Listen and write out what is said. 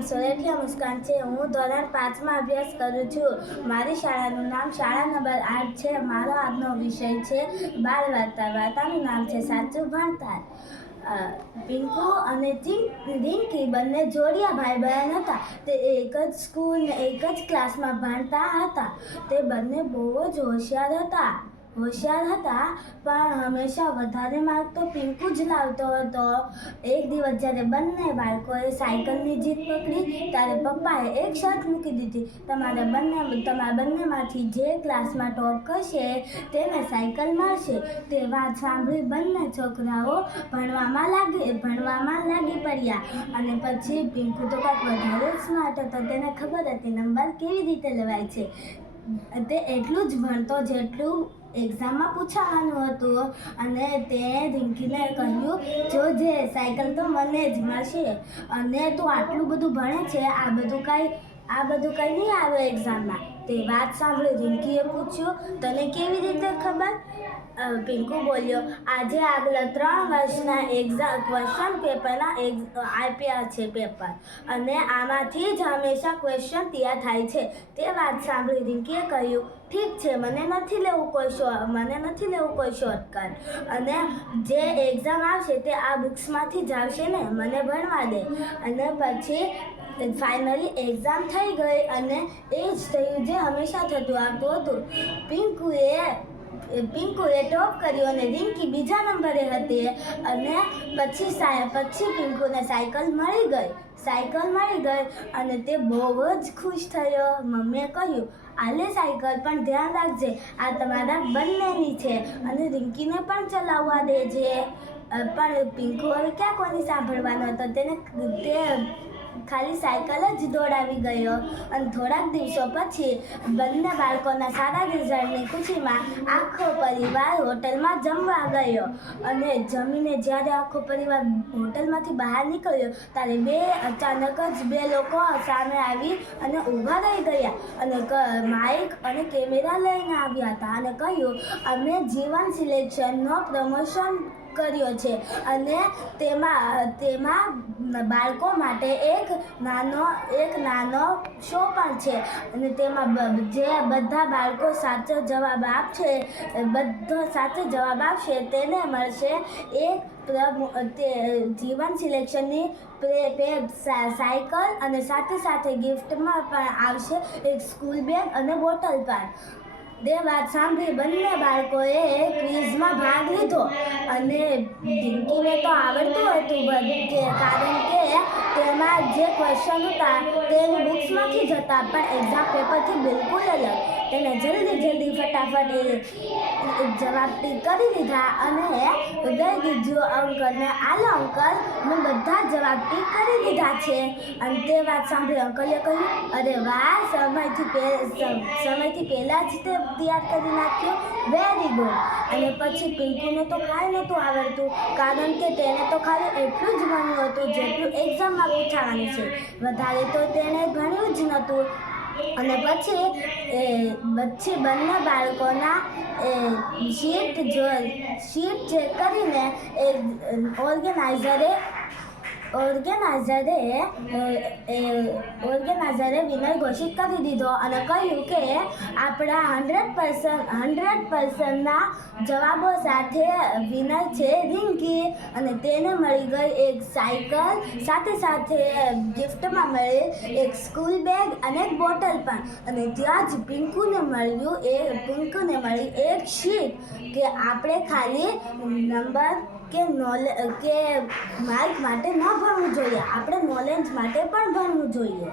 નામ સોલઠિયા મુસ્કાન છે। હું ધોરણ 5માં અભ્યાસ કરું છું। મારી શાળાનું નામ શાળા નંબર 8 છે। મારો આજનો વિષય છે બાળ વાર્તા। વાર્તાનું નામ છે સાચું ભણતર। પિંકુ અને રિંકી બંને જોડિયા ભાઈ બહેન હતા। તે એક જ સ્કૂલ એક જ ક્લાસમાં ભણતા હતા। તે બંને બહુ જ હોશિયાર હતા પણ હંમેશા વધારે માર્ક તો પિંકુ જ લાવતો હતો। એક દિવસ જ્યારે બંને બાળકોએ સાયકલની જીદ પકડી ત્યારે પપ્પાએ એક શરત મૂકી દીધી, તમારા બંનેમાંથી જે ક્લાસમાં ટોપ કરશે તેને સાયકલ મળશે। તે વાત સાંભળી બંને છોકરાઓ ભણવામાં લાગી પડ્યા। અને પછી પિંકુ તો કાંઈક વધારે સ્માર્ટ હતો। તેને ખબર હતી નંબર કેવી રીતે લેવાય છે। તે એટલું જ ભણતો જેટલું એક્ઝામમાં પૂછાવાનું હતું। અને તેણે રિંકીને કહ્યું, જોજે સાયકલ તો મને જ મળશે અને તું આટલું બધું ભણે છે, આ બધું કંઈ નહીં આવે એક્ઝામમાં। તે વાત સાંભળી રિંકીએ પૂછ્યું, તને કેવી રીતે ખબર? પિંકુ બોલ્યો, આજે આગલા 3 વર્ષના ક્વેશ્ચન પેપરના આપ્યા છે પેપર અને આમાંથી જ હંમેશા ક્વેશ્ચન તૈયાર થાય છે। તે વાત સાંભળી રિંકીએ કહ્યું, ઠીક છે, મને નથી લેવું કોઈ શોર્ટકટ અને જે એક્ઝામ આવશે તે આ બુક્સમાંથી જ આવશે ને, મને ભણવા દે। અને પછી ફાઇનલી એક્ઝામ થઈ ગઈ અને એ જ થયું જે હંમેશા થતું આવતું હતું। પિંકુએ ટોપ કર્યું અને રિંકી બીજા નંબરે હતી। અને પછી પિંકુને સાયકલ મળી ગઈ અને તે બહુ જ ખુશ થયો। મમ્મીએ કહ્યું, આલે સાયકલ, પણ ધ્યાન રાખજે, આ તમારા બંનેની છે અને રિંકીને પણ ચલાવવા દેજે। પણ પિંકુ હવે ક્યાં કોની સાંભળવાનો હતો? તે ખાલી સાયકલ જ દોડાવી ગયો। અને થોડાક દિવસો પછી બંને બાળકોના સારા રિઝલ્ટની ખુશીમાં આખો પરિવાર હોટલમાં જમવા ગયો। અને જમીને જ્યારે આખો પરિવાર હોટલમાંથી બહાર નીકળ્યો ત્યારે અચાનક જ 2 લોકો સામે આવી અને ઊભા રહી ગયા અને માઇક અને કેમેરા લઈને આવ્યા હતા અને કહ્યું, અમે જીવન સિલેક્શનનો પ્રમોશન કર્યો છે અને તેમાં બાળકો માટે એક નાનો શો પણ છે અને તેમાં જે બધા બાળકો સાચો જવાબ આપશે તેને મળશે એક જીવન સિલેક્શનની સાયકલ અને સાથે ગિફ્ટમાં પણ આવશે એક સ્કૂલ બેગ અને બોટલ પણ। તે વાત સાંભળી બંને બાળકોએ ક્વિઝમાં ભાગ લીધો અને રિંકીને તો આવડતું હતું કારણ કે તેમાં જે ક્વેશ્ચન હતા તેની બુક્સમાંથી જ હતા, પણ એક્ઝામ પેપરથી બિલકુલ અલગ। તેને જલ્દી ફટાફટ જવાબ ટીક કરી લીધા અને દઈ દીધું અંકલને, આલો અંકલ, મેં બધા જવાબ ટીક કરી દીધા છે। અને તે વાત સાંભળી અંકલે કહ્યું, અરે વાહ, સમયથી પહેલાં જ તે તૈયાર કરી નાખ્યો, વેરી ગુડ। અને પછી પિંકુને તો કાંઈ નહોતું આવડતું કારણ કે તેને તો ખાલી એટલું જ ભણ્યું હતું જેટલું એક્ઝામમાં પૂછાવાનું છે, વધારે તો તેણે ભણ્યું જ નહોતું। અને પછી બંને બાળકોના શીટ ચેક કરીને ઓર્ગેનાઇઝરે વિનર ઘોષિત કરી દીધો અને કહ્યું કે આપણા 100%ના જવાબો સાથે વિનર છે રિંકી અને તેને મળી ગઈ એક સાયકલ, સાથે ગિફ્ટમાં મળી એક સ્કૂલ બેગ અને એક બોટલ પણ। અને ત્યાં જ પિંકુને મળી એક શીખ કે આપણે ખાલી નંબર કે માર્ક માટે ન ભણવું જોઈએ, આપણે નોલેજ માટે પણ ભણવું જોઈએ।